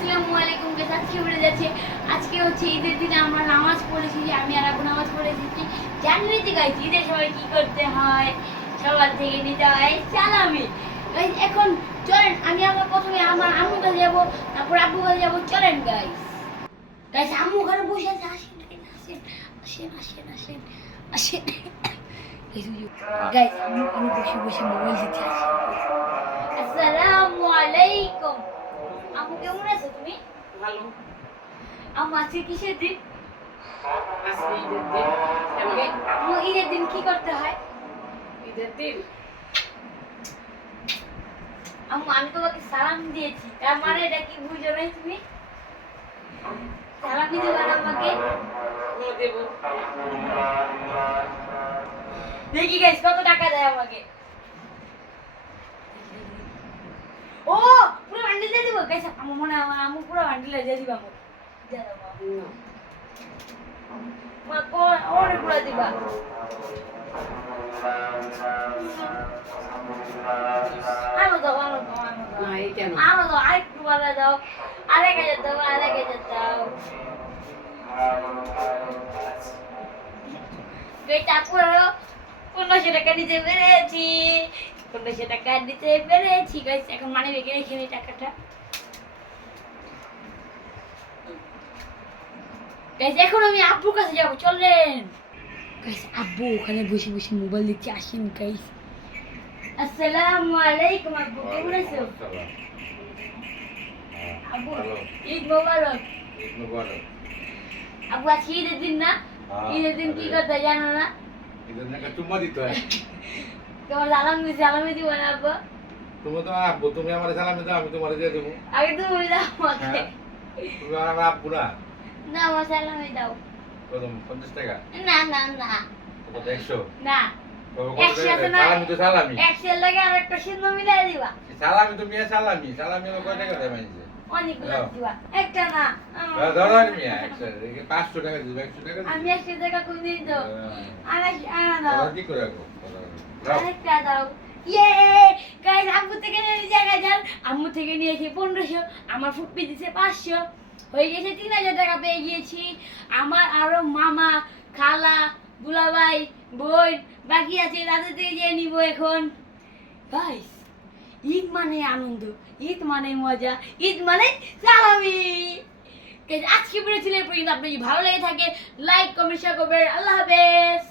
আসসালামু আলাইকুম গাইস, আজকে বলে যাচ্ছে আজকে হচ্ছে ঈদের দিনে আমরা নামাজ পড়েছি, আমি আর আপু নামাজ পড়েছি। জানুয়ারিতে গাইস ঈদের সময় কি করতে হয়, সবার থেকে নিতে হয় সালামি। গাইস এখন চলেন, আমি আমার প্রথমে আমার আম্মুর কাছে যাবো, তারপর আব্বুর কাছে যাবো। চলেন গাইস। গাইস আম্মু ঘরে বসে আছে, আসেন আসেন আসেন আসেন আসেন আসেন। গাইস আমি বসে বসে মোবাইল দেখছি। আসসালামু আলাইকুম। আম্মু কেমন আছো তুমি? ভালো। আম্মু আজকে কিসের দিন? আজকে ঈদের দিন। এমনি আম্মু ঈদের দিন কি করতে হয়? ঈদের দিন আম্মু আমি তোমাকে সালাম দিয়েছি, তার মানে এটা কি বুঝো নাই তুমি? সালাম দিতে পারো আমাকে? ও দেব। দেখি গাইস কত টাকা দেয় আমাকে। ও পুরো বান্ডিল দিয়ে দিব গাইস। আমার মনে হয় আমার আম্মু পুরো বান্ডিল দিয়ে দিবা আমাকে। দিয়ে দাও মা কো ওরে পুরো দিবা। আরো দাও আরো দাও আরো দাও। না, এই কেন? আরো দাও, আরেকটু বাড়া দাও। 1,000 দাও, 1,000 দাও। বেটা পুরো 1500 টাকা নিতে পেরেছি, 1500 টাকা নিতে পেরেছি গাইস। এখন মানে বেগে রেখে নিই টাকাটা গাইস। এখন আমি আব্বুর কাছে যাবো, চলেন গাইস। আব্বু ওখানে বসে বসে মোবাইল দেখছে, আসেন গাইস। আসসালামু আলাইকুম আব্বু, কেমন আছো? আব্বু ঈদ মোবারক। আব্বু আজকে ঈদের দিন না? ঈদের দিন কি করতে হয় জানো না? চুম্মা দিতে হয়। তোমার সালামি দিব না আব্বু? তুমি তো আব্বু, তুমি আমার সালামি দাও, আমি তোমার দিয়ে দেবো। আগে তুমি দাও আমাকে। হ্যাঁ। তুমি আমার আব্বু না? না আমার সালামি দাও। কত 50 টাকা? না না না কত 100? না, কত 100 আছে না? সালামি তো সালামি। 100 লাগে আর একটা শূন্য মিলাই দিবা। সালামি তো মিয়া সালামি, সালামি হলো কয় টাকা দেয় মাইছে? অনেকগুলো দাও। দিবা, একটা না। ধরো মিয়া 500 টাকা দিবে, 100 টাকা আমি দিবে। 100 টাকা কোন দিন দাও। আর দাও, দাও কি করে রাখো? দাও। আরেকটা দাও। ইয়ে গাইস, আম্মু থেকে নিয়ে জায়গা যান। আম্মু থেকে নিয়েছি 1500, আমার ফুটপি দিছে 500, হয়ে গেছে 3000 টাকা পেয়ে গিয়েছি। আমার আরো মামা, খালা, দুলাভাই, বোন বাকি আছে, তাদের থেকে যে নিব এখন। গাইস ঈদ মানে আনন্দ, ঈদ মানে মজা, ঈদ মানে সালামি। আজকে ভিডিও ছিল এই পর্যন্ত। আপনার যদি ভালো লেগে থাকে লাইক কমেন্ট শেয়ার করবেন। আল্লাহ হাফেজ।